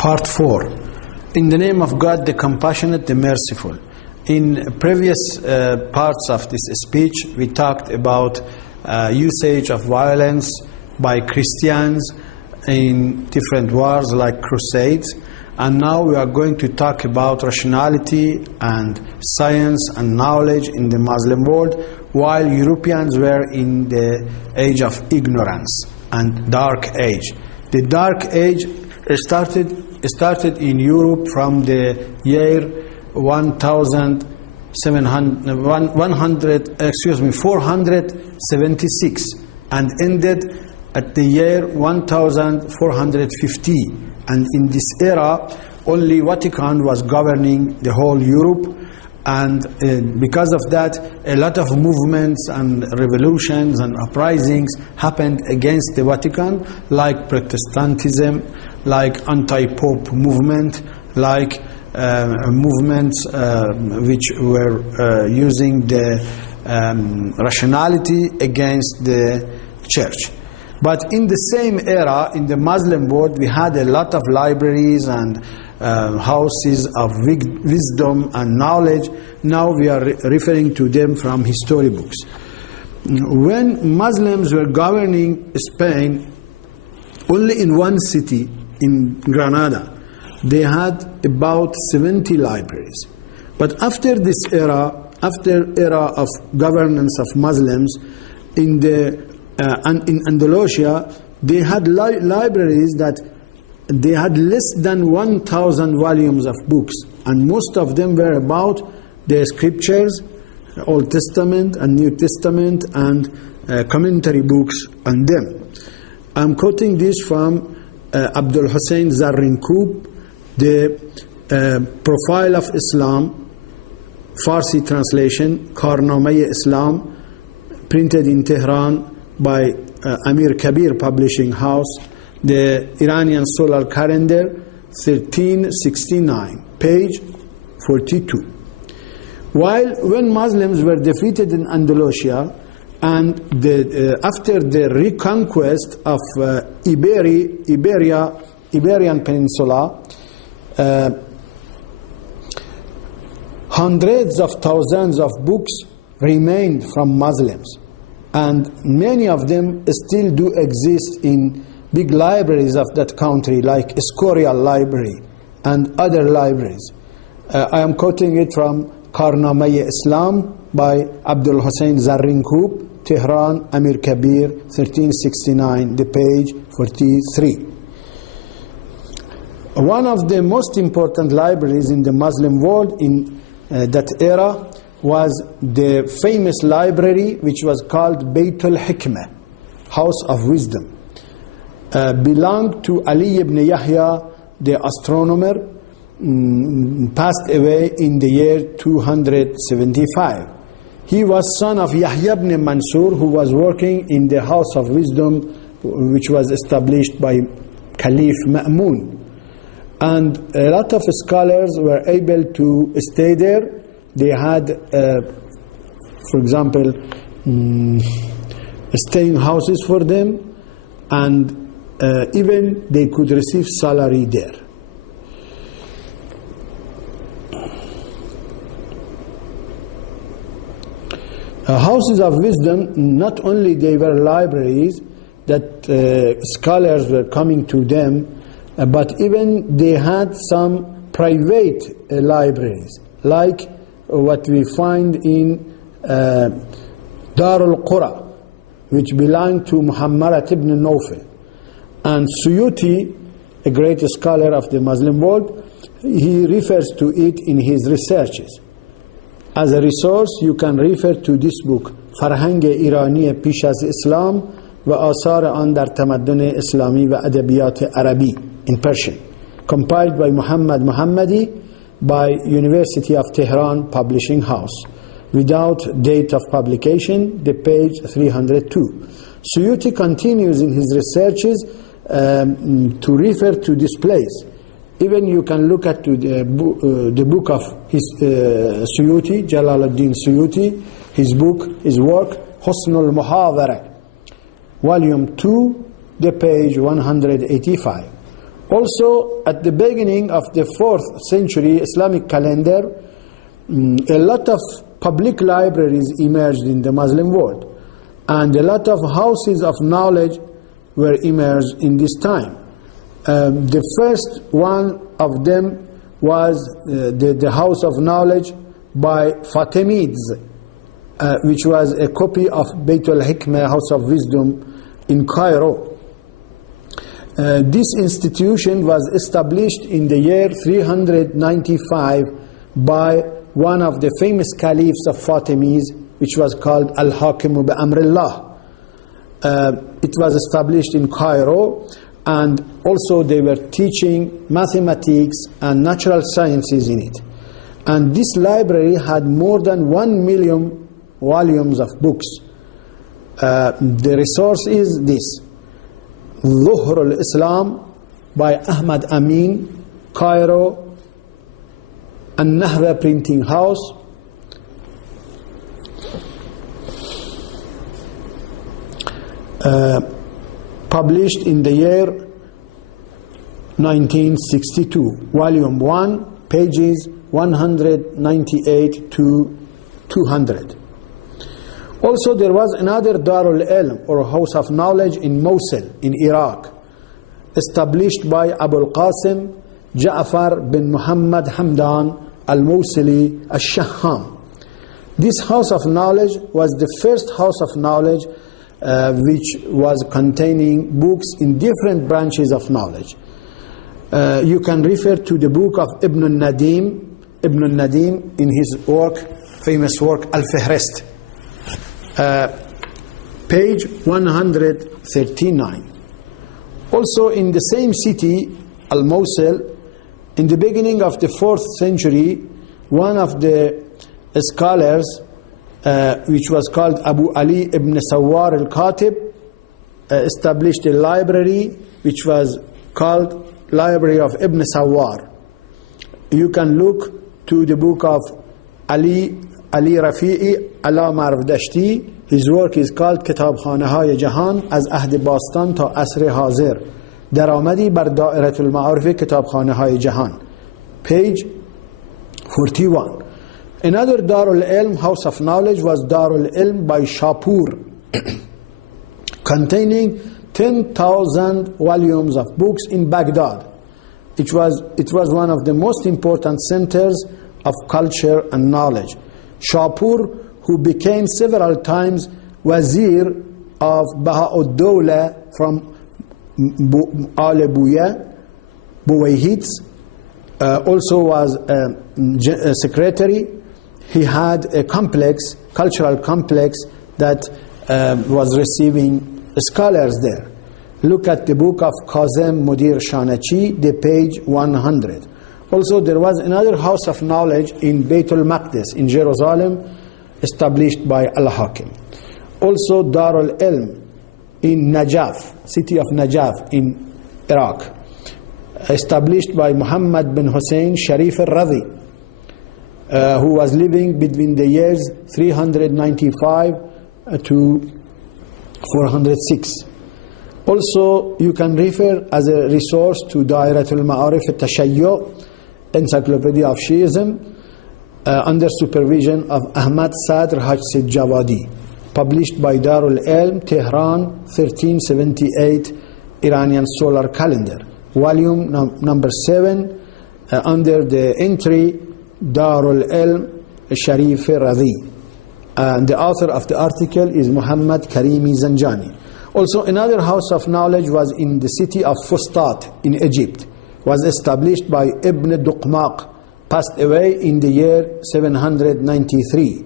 Part 4. In the name of God, the compassionate, the merciful. In previous parts of this speech, we talked about usage of violence by Christians in different wars like crusades. And now we are going to talk about rationality and science and knowledge in the Muslim world, while Europeans were in the age of ignorance and dark age. The dark age started in Europe from the year 476 and ended at the year 1450. And in this era, only Vatican was governing the whole Europe. And because of that, a lot of movements and revolutions and uprisings happened against the Vatican, like Protestantism, like anti-Pope movement, like movements which were using the rationality against the church. But in the same era, in the Muslim world, we had a lot of libraries and houses of wisdom and knowledge. Now we are referring to them from history books. When Muslims were governing Spain, only in one city, in Granada, they had about 70 libraries. But after this era, after of governance of Muslims, in Andalusia, they had libraries that they had less than 1,000 volumes of books, and most of them were about the scriptures, Old Testament and New Testament, and commentary books on them. I'm quoting this from Abdul Hussein Zarrinkoub, the Profile of Islam, Farsi translation, Karnameh Islam, printed in Tehran by Amir Kabir Publishing House, the Iranian Solar Calendar, 1369, page 42. When Muslims were defeated in Andalusia, and after the reconquest of Iberian Peninsula, hundreds of thousands of books remained from Muslims, and many of them still do exist in big libraries of that country, like Escorial Library and other libraries. I am quoting it from Karnameh Islam by Abdul Hussein Zarrinkoub, Tehran, Amir Kabir, 1369, the page 43. One of the most important libraries in the Muslim world in that era was the famous library which was called Baytul Hikmah, House of Wisdom. Belonged to Ali ibn Yahya, the astronomer, passed away in the year 275. He was son of Yahya ibn Mansur, who was working in the House of Wisdom, which was established by Caliph Ma'mun. And a lot of scholars were able to stay there. They had, for example, staying houses for them, and even they could receive salary there. Houses of wisdom, not only they were libraries that scholars were coming to them, but even they had some private libraries, like what we find in Darul Qura, which belonged to Muhammad ibn Nawfal. And Suyuti, a great scholar of the Muslim world, he refers to it in his researches. As a resource, you can refer to this book, فرهنگ ایرانی پیش از اسلام و آثار آن در تمدن اسلامی و ادبیات عربی, in Persian, compiled by Muhammad Muhammadi by University of Tehran Publishing House, without date of publication, the page 302. Suyuti continues in his researches to refer to this place. Even you can look at the book of his Suyuti, Jalaluddin Suyuti, his book, his work, Husnul Muhawara, volume 2, the page 185. Also, at the beginning of the 4th century Islamic calendar, a lot of public libraries emerged in the Muslim world, and a lot of houses of knowledge were emerged in this time. The first one of them was the House of Knowledge by Fatimids, which was a copy of Bayt al-Hikmah, House of Wisdom, in Cairo. This institution was established in the year 395 by one of the famous caliphs of Fatimids, which was called Al-Hakim bi Amrillah. It was established in Cairo, and also they were teaching mathematics and natural sciences in it. And this library had more than 1 million volumes of books. The resource is this: Dhuhr al-Islam by Ahmad Amin, Cairo, An-Nahda Printing House. Published in the year 1962, volume 1, pages 198 to 200. Also, there was another Darul Ilm, or House of Knowledge, in Mosul, in Iraq, established by Abu al-Qasim Ja'far bin Muhammad Hamdan al-Mawsili al-Shaham. This House of Knowledge was the first House of Knowledge which was containing books in different branches of knowledge. You can refer to the book of Ibn al-Nadim in his work, famous work Al-Fihrist, page 139. Also in the same city, Al-Mosul, in the beginning of the 4th century, one of the scholars, which was called Abu Ali ibn Sawar al-Khatib, established a library which was called Library of Ibn Sawar. You can look to the book of Ali Rafi'i Ala Marv Dashti. His work is called Kitabkhanahay Jahan از عهد باستان تا عصر حاضر، درآمدی بر دائره المعارف کتابخانه‌های جهان، page 41. Another Darul Ilm, House of Knowledge, was Darul Ilm by Shapur, containing 10,000 volumes of books in Baghdad. It was one of the most important centers of culture and knowledge. Shapur, who became several times Wazir of Baha'u'd-Dawla from Al Buwayhids, also was a secretary. He had a complex, cultural complex, that was receiving scholars there. Look at the book of Kazem Mudir Shanachi, the page 100. Also, there was another House of Knowledge in Bayt al-Maqdis in Jerusalem, established by Al-Hakim. Also, Darul Ilm in Najaf, city of Najaf in Iraq, established by Muhammad bin Hussein Sharif al-Radhi, who was living between the years 395 to 406. Also, you can refer as a resource to Dairatul Ma'arif al-Tashayyu, Encyclopedia of Shiism, under supervision of Ahmad Sadr Hajsid Javadi, published by Darul Ilm, Tehran, 1378, Iranian Solar Calendar, volume number 7, under the entry Darul Ilm Sharif Radhi. And the author of the article is Muhammad Karimi Zanjani. Also, another House of Knowledge was in the city of Fustat in Egypt, was established by Ibn Duqmaq, passed away in the year 793.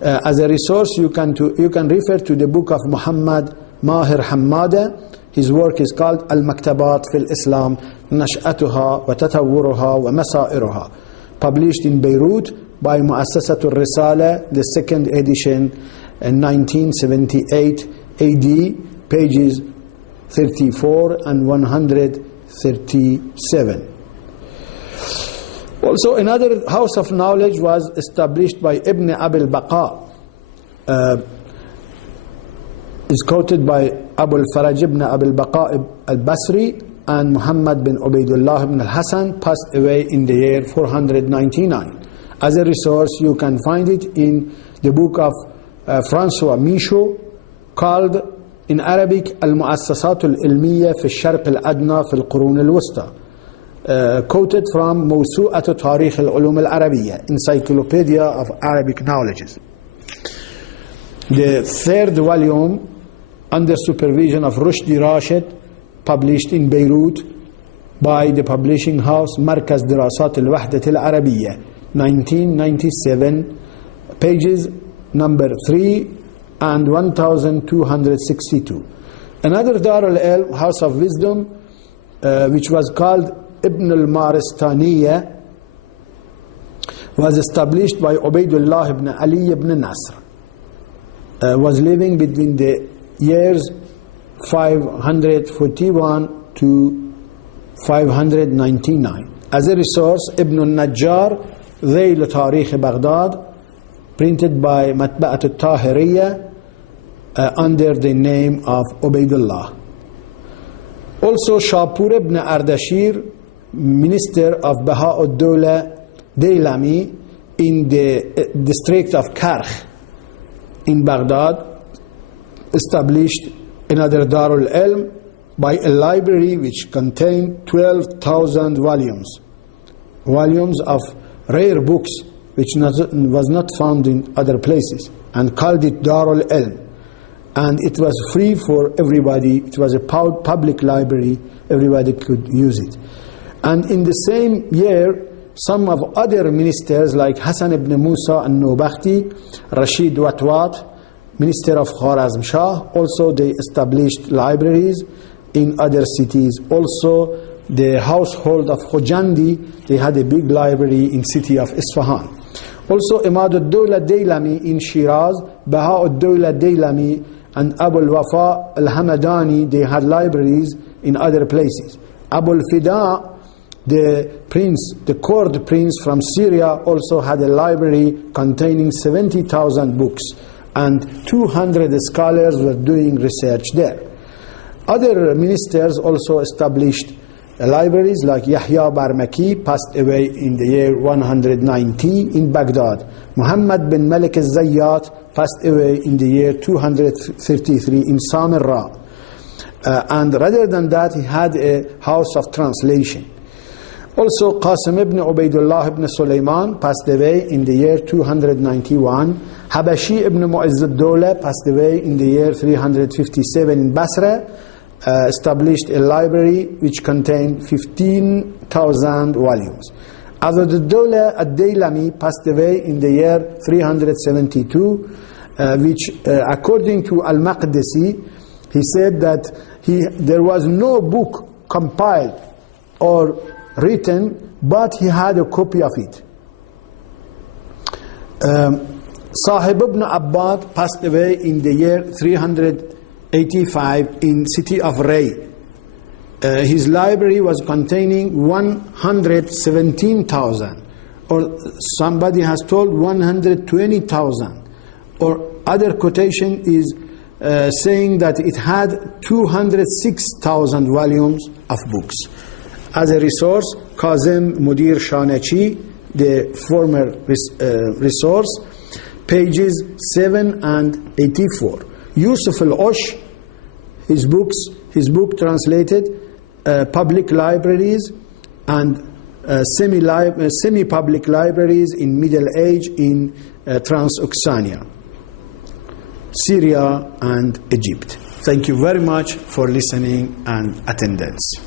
As a resource, you can refer to the book of Muhammad Mahir Hammada. His work is called Al-Maktabat fil Islam, Nash'atuha wa Tatawwuruha wa Masairuha, published in Beirut by Muassasatul Risala, the second edition in 1978 AD, pages 34 and 137. Also, another House of Knowledge was established by Ibn Abil Baqa. Is quoted by Abu al-Faraj ibn Abil Baqa al-Basri and Muhammad bin Ubaidullah ibn al-Hasan passed away in the year 499. As a resource, you can find it in the book of Francois Michaud called in Arabic Al-Mu'assasat al-Ilmiyya fi al-Sharq al-Adna fi al-Qurun al-Wusta, quoted from Mawsu'at Tarikh al-Ulum al-Arabiyya, Encyclopedia of Arabic Knowledges. The third volume, under supervision of Rushdi Rashid, published in Beirut by the publishing house Markaz Dirasat al-Wahdat al-Arabiyya, 1997, pages number 3 and 1262. Another Dar al-Ilm, House of Wisdom, which was called Ibn al-Maristaniya, was established by Ubaidullah ibn Ali ibn Nasr. Was living between the years 541 to 599. As a resource, Ibn al-Najjar, Dhayl Tarikh Baghdad, printed by Matba'at al-Tahiriyya under the name of Ubaidullah. Also, Shapur ibn Ardashir, minister of Baha'u'd-Dawla Daylami in the district of Karkh in Baghdad, established another Darul Ilm by a library which contained 12,000 volumes of rare books which was not found in other places, and called it Darul Ilm. And it was free for everybody. It was a public library. Everybody could use it. And in the same year, some of other ministers like Hassan ibn Musa al-Nubakhti, Rashid Watwat, minister of Khwarazm Shah, also they established libraries in other cities. Also, the household of Khojandi, they had a big library in city of Isfahan. Also, Imad al-Dawla Daylami in Shiraz, Baha'u'd-Dawla Daylami and Abu al-Wafa al-Hamadani, they had libraries in other places. Abu al-Fida, the prince, the Kurd prince from Syria, also had a library containing 70,000 books, and 200 scholars were doing research there. Other ministers also established libraries, like Yahya Barmaki, passed away in the year 190 in Baghdad. Muhammad bin Malik al-Zayyat passed away in the year 233 in Samarra. And rather than that, he had a house of translation. Also, Qasim ibn Ubaidullah ibn Sulaiman passed away in the year 291. Habashi ibn Mu'izz al-Dawla passed away in the year 357 in Basra. Established a library which contained 15,000 volumes. Azad al-Dawla al-Daylami passed away in the year 372, which according to Al-Maqdisi, he said that there was no book compiled or written, but he had a copy of it. Sahib ibn Abbad passed away in the year 385 in city of Ray. His library was containing 117,000, or somebody has told 120,000, or other quotation is saying that it had 206,000 volumes of books. As a resource, Kazem Mudir Shanachi, the former resource, pages 7 and 84. Yusuf al-Osh, his book translated public libraries and semi-public libraries in Middle Age in Transoxania, Syria and Egypt. Thank you very much for listening and attendance.